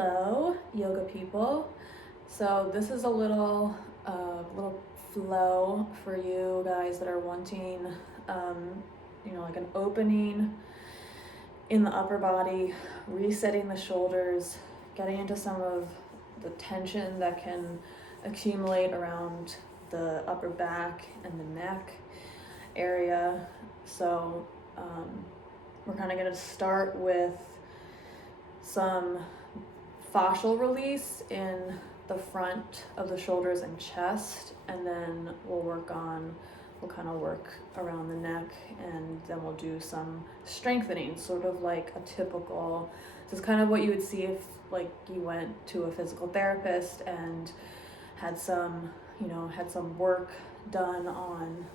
Hello, yoga people. So this is a little flow for you guys that are wanting, like an opening in the upper body, resetting the shoulders, getting into some of the tension that can accumulate around the upper back and the neck area. So we're kind of going to start with some fascial release in the front of the shoulders and chest, and then we'll kind of work around the neck, and then we'll do some strengthening, sort of like a typical, this is kind of what you would see if like you went to a physical therapist and had some work done on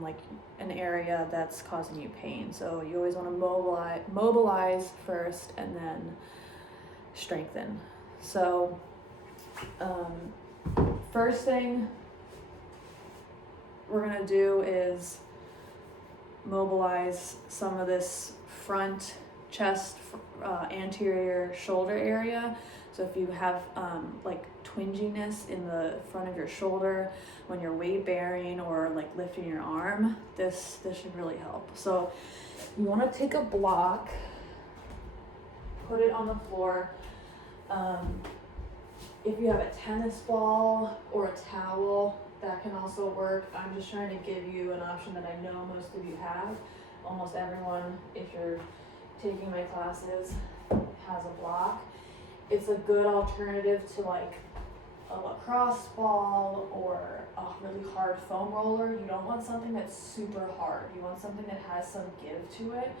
like an area that's causing you pain. So you always want to mobilize first and then strengthen. So first thing we're going to do is mobilize some of this front chest, anterior shoulder area. So if you have like twinginess in the front of your shoulder when you're weight bearing or like lifting your arm, this should really help. So you want to take a block, put it on the floor. If you have a tennis ball or a towel, that can also work. I'm just trying to give you an option that I know most of you have. Almost everyone, if you're taking my classes, has a block. It's a good alternative to like a lacrosse ball or a really hard foam roller. You don't want something that's super hard. You want something that has some give to it.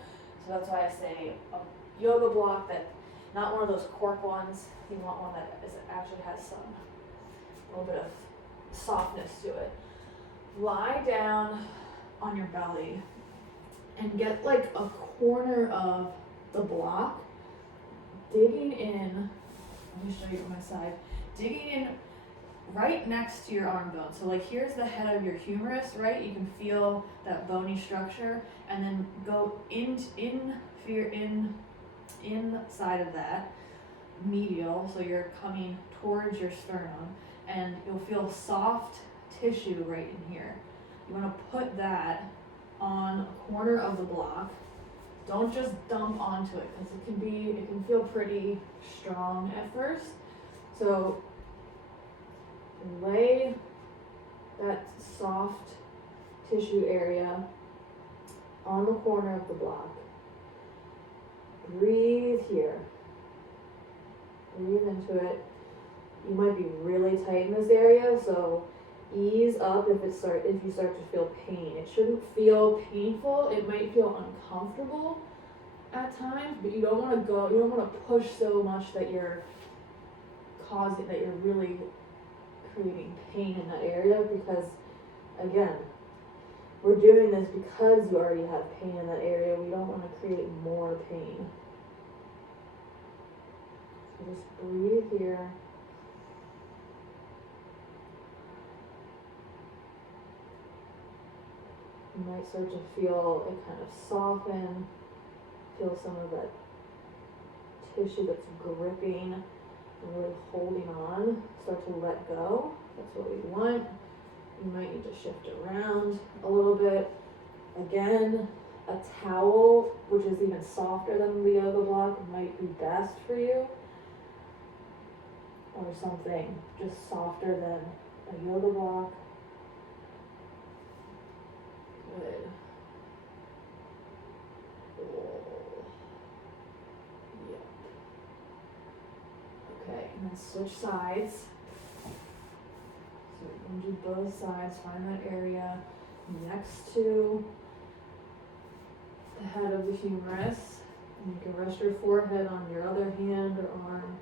So that's why I say a yoga block, that not one of those cork ones. You want one that actually has a little bit of softness to it. Lie down on your belly and get like a corner of the block, digging in. Let me show you on my side. Digging in right next to your arm bone. So like here's the head of your humerus, right? You can feel that bony structure, and then go inside of that, medial, so you're coming towards your sternum, and you'll feel soft tissue right in here. You want to put that on a corner of the block. Don't just dump onto it, because it can feel pretty strong at first. So lay that soft tissue area on the corner of the block. Breathe here. Breathe into it. You might be really tight in this area, so ease up if you start to feel pain. It shouldn't feel painful. It might feel uncomfortable at times, but you don't want to push so much that you're really creating pain in that area, because again, we're doing this because you already have pain in that area. We don't want to create more pain. So just breathe here. You might start to feel it kind of soften, feel some of that tissue that's gripping and really holding on, start to let go. That's what we want. You might need to shift around a little bit. Again, a towel, which is even softer than the yoga block, might be best for you. Or something just softer than a yoga block. Good. Yep. Okay, and then switch sides. So you can do both sides. Find that area next to the head of the humerus. And you can rest your forehead on your other hand or arm.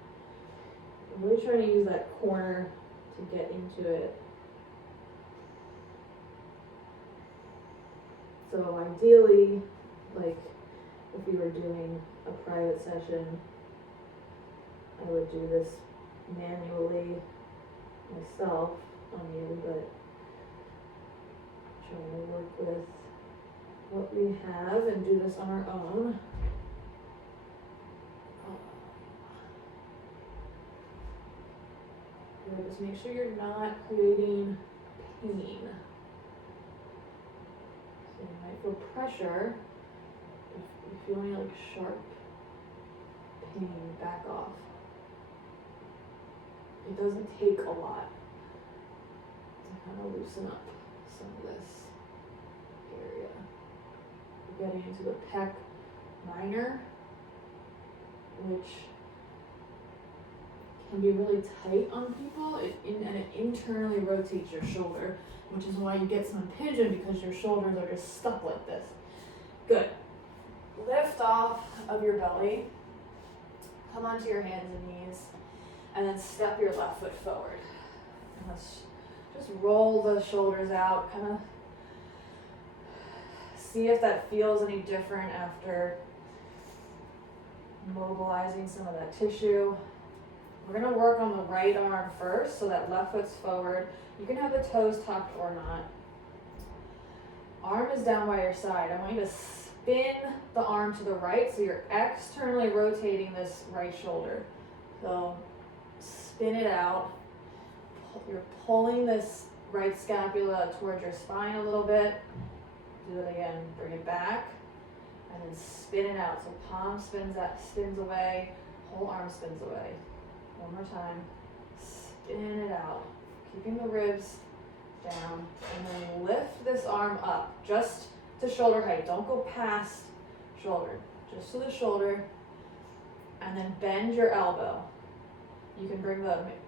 I'm really trying to use that corner to get into it. So ideally, like if we were doing a private session, I would do this manually myself on you, but trying to work with what we have and do this on our own. just make sure you're not creating pain. So you might feel pressure. If you feel any like sharp pain, back off. It doesn't take a lot to kind of loosen up some of this area. We're getting into the pec minor, which can be really tight on people, and it internally rotates your shoulder, which is why you get some impingement, because your shoulders are just stuck like this. Good. Lift off of your belly, come onto your hands and knees, and then step your left foot forward. And let's just roll the shoulders out, kind of see if that feels any different after mobilizing some of that tissue. We're going to work on the right arm first, so that left foot's forward. You can have the toes tucked or not. Arm is down by your side. I want you to spin the arm to the right, so you're externally rotating this right shoulder. So spin it out. You're pulling this right scapula towards your spine a little bit. Do it again. Bring it back, and then spin it out. So palm spins away, whole arm spins away. One more time. Spin it out, keeping the ribs down, and then lift this arm up just to shoulder height. Don't go past shoulder, just to the shoulder, and then bend your elbow. You can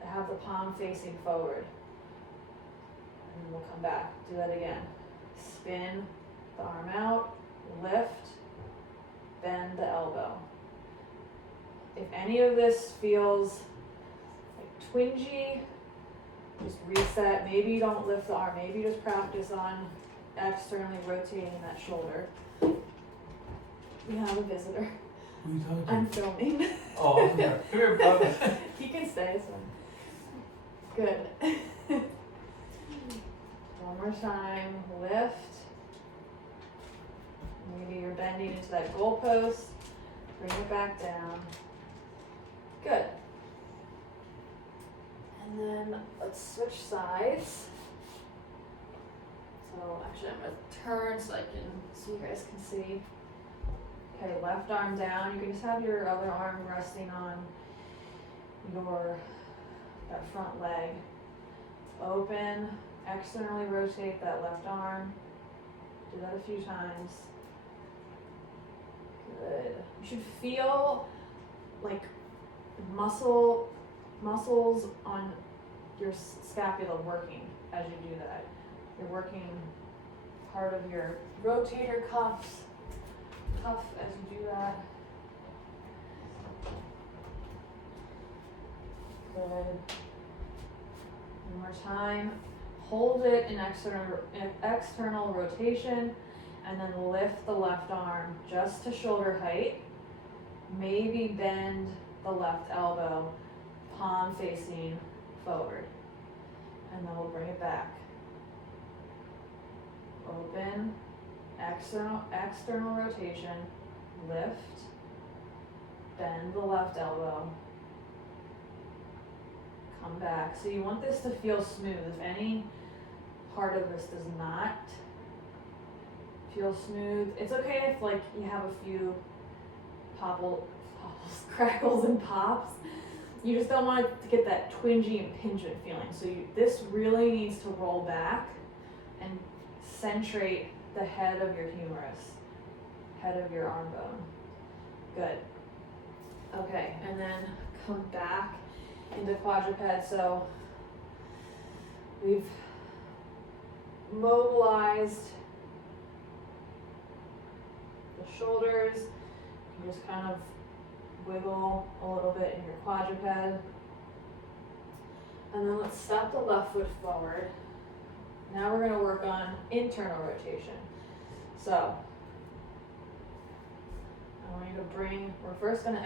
have the palm facing forward, and then we'll come back. Do that again. Spin the arm out, lift, bend the elbow. If any of this feels like twingy, just reset. Maybe you don't lift the arm. Maybe you just practice on externally rotating that shoulder. We have a visitor. Who are you talking to? I'm filming. Oh, okay. Come here, bud. He can stay, so. Good. One more time. Lift. Maybe you're bending into that goalpost. Bring it back down. Good. And then let's switch sides. So actually I'm going to turn so you guys can see. Okay, left arm down. You can just have your other arm resting on that front leg. Open, externally rotate that left arm. Do that a few times. Good. You should feel like muscles on your scapula working as you do that. You're working part of your rotator cuff as you do that. Good. One more time. Hold it in external rotation, and then lift the left arm just to shoulder height. Maybe bend the left elbow, palm facing forward. And then we'll bring it back. Open, external rotation, lift, bend the left elbow, come back. So you want this to feel smooth. If any part of this does not feel smooth, it's okay if you have a few crackles and pops. You just don't want it to get that twingy impingement feeling. So this really needs to roll back and centrate the head of your humerus, head of your arm bone. Good. Okay, and then come back into quadruped. So we've mobilized the shoulders. You just kind of wiggle a little bit in your quadruped. And then let's step the left foot forward. Now we're going to work on internal rotation. So I want you to we're first going to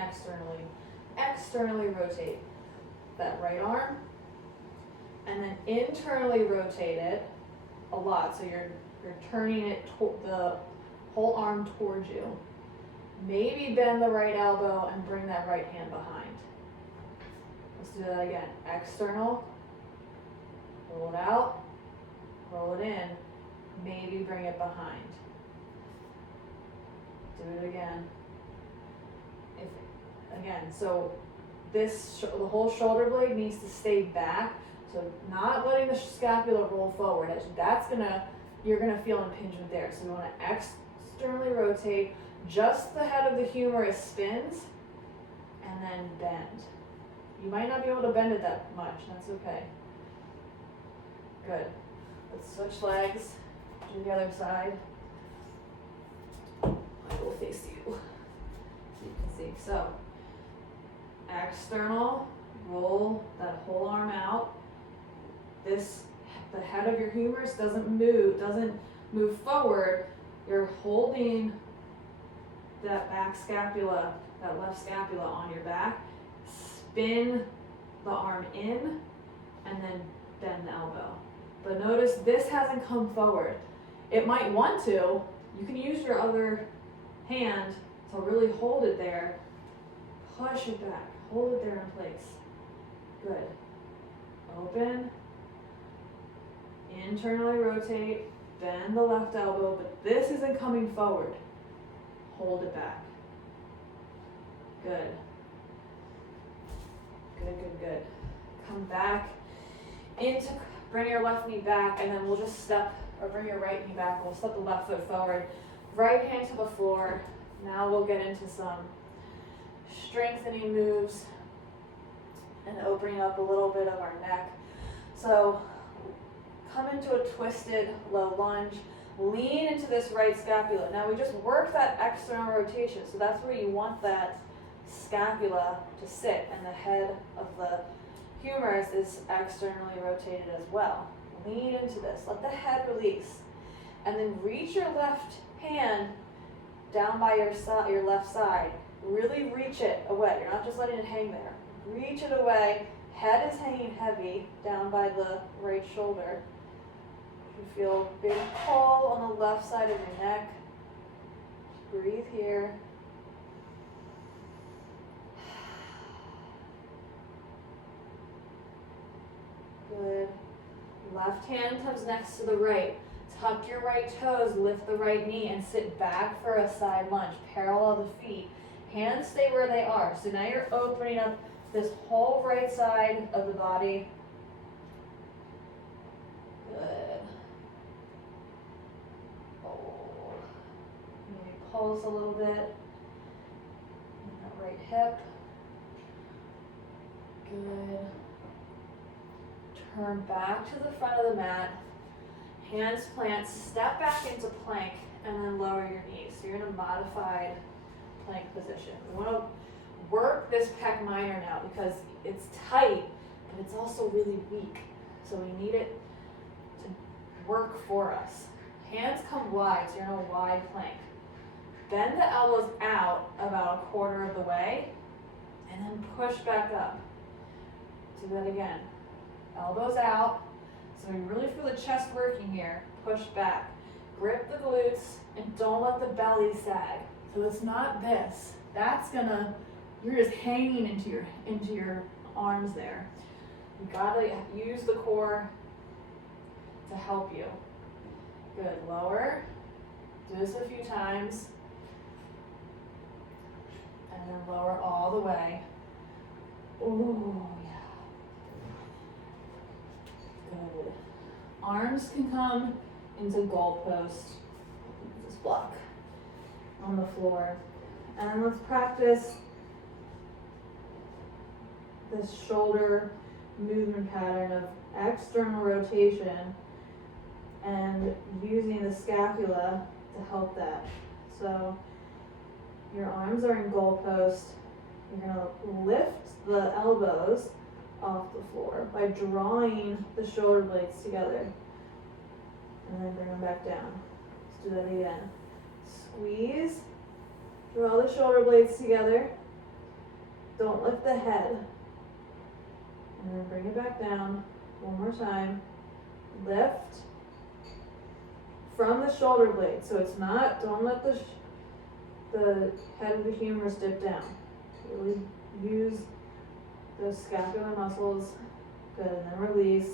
externally rotate that right arm, and then internally rotate it a lot. So you're turning it the whole arm towards you. Maybe bend the right elbow and bring that right hand behind. Let's do that again. External, Roll it out, roll it in, maybe bring it behind. Do it again. So the whole shoulder blade needs to stay back. So not letting the scapula roll forward. You're gonna feel impingement there. So we want to externally rotate. Just the head of the humerus spins, and then bend. You might not be able to bend it that much. That's okay. Good. Let's switch legs. Do the other side. I will face you. So you can see. So external, roll that whole arm out. The head of your humerus doesn't move forward. You're holding that back scapula, that left scapula on your back. Spin the arm in and then bend the elbow. But notice this hasn't come forward. It might want to. You can use your other hand to really hold it there. Push it back. Hold it there in place. Good. Open. Internally rotate. Bend the left elbow, but this isn't coming forward. Hold it back. Good. Good. Come back bring your left knee back, and then we'll just bring your right knee back. We'll step the left foot forward. Right hand to the floor. Now we'll get into some strengthening moves and opening up a little bit of our neck. So come into a twisted low lunge. Lean into this right scapula. Now we just worked that external rotation, so that's where you want that scapula to sit, and the head of the humerus is externally rotated as well. Lean into this. Let the head release. And then reach your left hand down by your left side. Really reach it away. You're not just letting it hang there. Reach it away. Head is hanging heavy down by the right shoulder. You feel big pull on the left side of your neck. Breathe here. Good. Left hand comes next to the right. Tuck your right toes, lift the right knee, and sit back for a side lunge. Parallel the feet. Hands stay where they are. So now you're opening up this whole right side of the body. Good. Hold. Maybe pulse a little bit. And that right hip. Good. Turn back to the front of the mat. Hands plant, step back into plank, and then lower your knees. So you're in a modified plank position. We want to work this pec minor now because it's tight, but it's also really weak. So we need it to work for us. Hands come wide, so you're in a wide plank. Bend the elbows out about a quarter of the way, and then push back up. Do that again. Elbows out. So we really feel the chest working here. Push back. Grip the glutes and don't let the belly sag. So it's not this. You're just hanging into your arms there. You gotta use the core to help you. Good. Lower. Do this a few times. And then lower all the way. Ooh, yeah. Good. Arms can come into goalpost. Just block on the floor. And let's practice this shoulder movement pattern of external rotation and using the scapula to help that. So your arms are in goalpost. You're going to lift the elbows off the floor by drawing the shoulder blades together. And then bring them back down. Let's do that again. Squeeze. Draw the shoulder blades together. Don't lift the head. And then bring it back down. One more time. Lift from the shoulder blade. So it's not, don't let the head of the humerus dip down. Really use those scapular muscles. Good, and then release.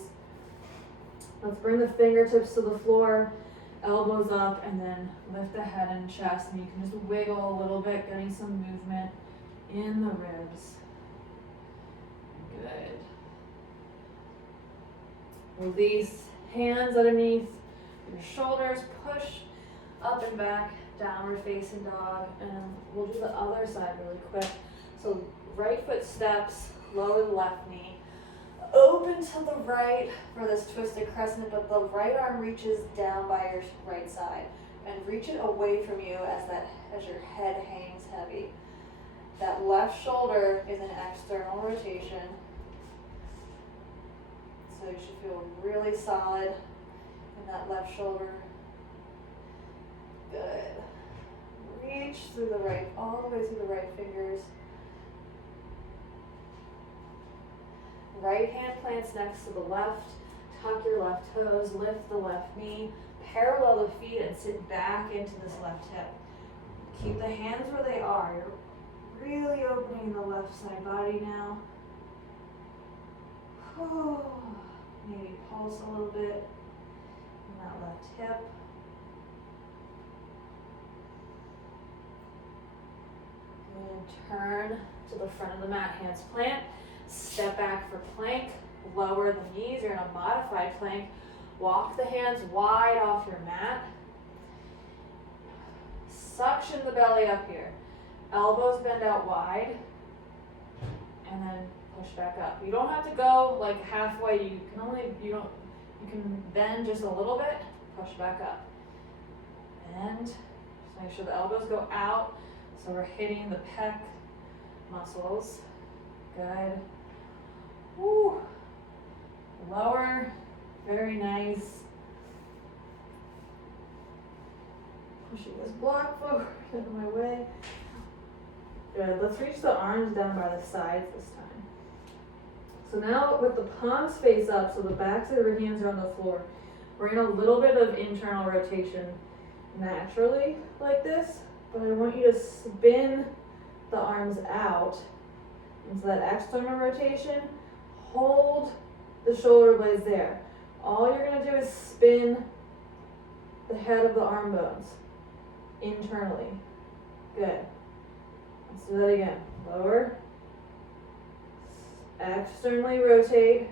Let's bring the fingertips to the floor, elbows up, and then lift the head and chest. And you can just wiggle a little bit, getting some movement in the ribs. Good. Release hands underneath your shoulders, push up and back, downward facing dog, and we'll do the other side really quick. So right foot steps, lower the left knee, open to the right for this twisted crescent, but the right arm reaches down by your right side and reach it away from you as your head hangs heavy. That left shoulder is an external rotation. So you should feel really solid in that left shoulder. Good. Reach through the right, all the way through the right fingers. Right hand plants next to the left. Tuck your left toes, lift the left knee, parallel the feet and sit back into this left hip. Keep the hands where they are. You're really opening the left side body now. Maybe pulse a little bit in that left hip. And turn to the front of the mat, hands plant. Step back for plank. Lower the knees. You're in a modified plank. Walk the hands wide off your mat. Suction the belly up here. Elbows bend out wide. And then push back up. You don't have to go like halfway. You can bend just a little bit. Push back up. And just make sure the elbows go out. So we're hitting the pec muscles. Good. Woo. Lower. Very nice. Pushing this block forward out of my way. Good. Let's reach the arms down by the sides this time. So now with the palms face up, so the backs of your hands are on the floor, we're in a little bit of internal rotation naturally like this, but I want you to spin the arms out into that external rotation. Hold the shoulder blades there. All you're going to do is spin the head of the arm bones internally. Good. Let's do that again. Lower. Externally rotate.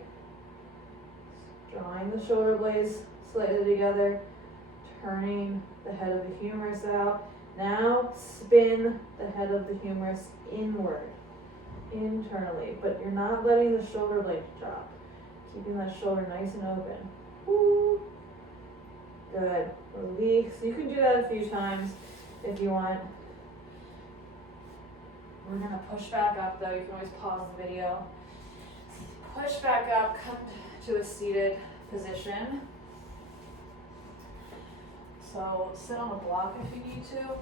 Drawing the shoulder blades slightly together. Turning the head of the humerus out. Now spin the head of the humerus inward, internally, but you're not letting the shoulder blades drop. Keeping that shoulder nice and open. Woo. Good. Release. You can do that a few times if you want. We're going to push back up though. You can always pause the video. Push back up, come to a seated position. So sit on a block if you need to.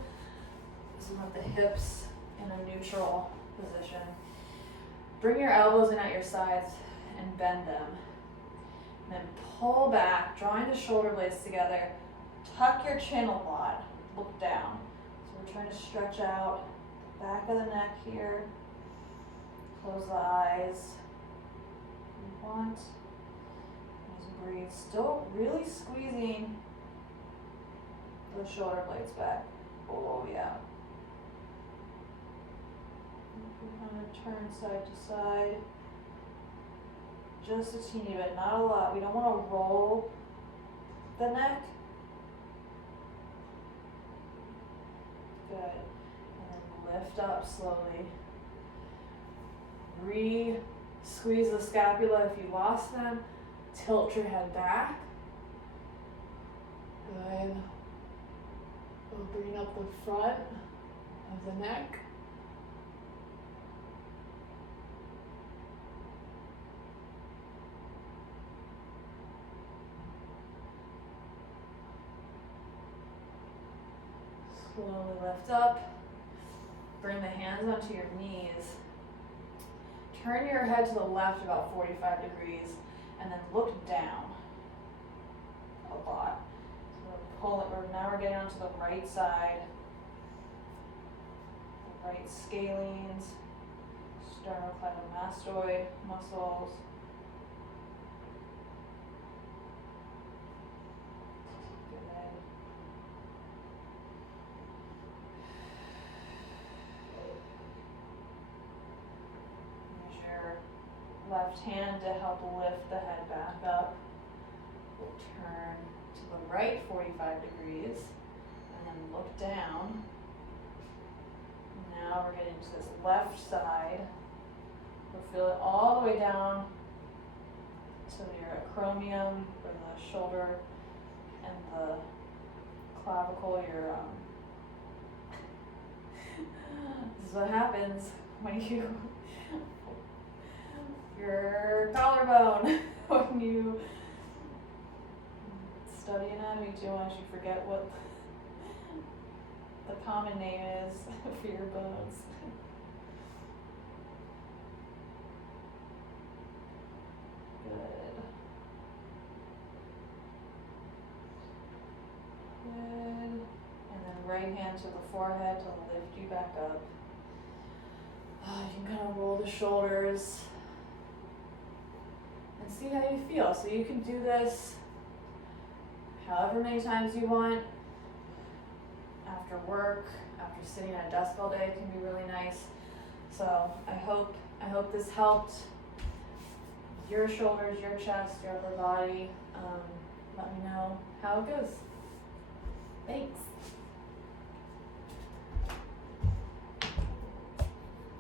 Just let the hips in a neutral position. Bring your elbows in at your sides and bend them. And then pull back, drawing the shoulder blades together. Tuck your chin a lot. Look down. So we're trying to stretch out the back of the neck here. Close the eyes. You want. Just breathe. Still really squeezing the shoulder blades back. Oh yeah. You can kind of turn side to side. Just a teeny bit, not a lot. We don't want to roll the neck. Good. And then lift up slowly. Squeeze the scapula if you lost them. Tilt your head back. Good. Opening up the front of the neck. Slowly lift up. Bring the hands onto your knees. Turn your head to the left about 45 degrees and then look down a lot. So pull it. Now we're getting onto the right side. The right scalenes, sternocleidomastoid muscles. left hand to help lift the head back up. We'll turn to the right 45 degrees and then look down. Now we're getting to this left side. We'll feel it all the way down to your acromion, or the shoulder, and the clavicle, this is what happens when your collarbone, when you study anatomy too much, you forget what the common name is for your bones. Good. Good. And then right hand to the forehead to lift you back up. You can kind of roll the shoulders and see how you feel. So you can do this however many times you want. After work, after sitting at a desk all day, it can be really nice. So I hope this helped your shoulders, your chest, your upper body. Let me know how it goes. Thanks.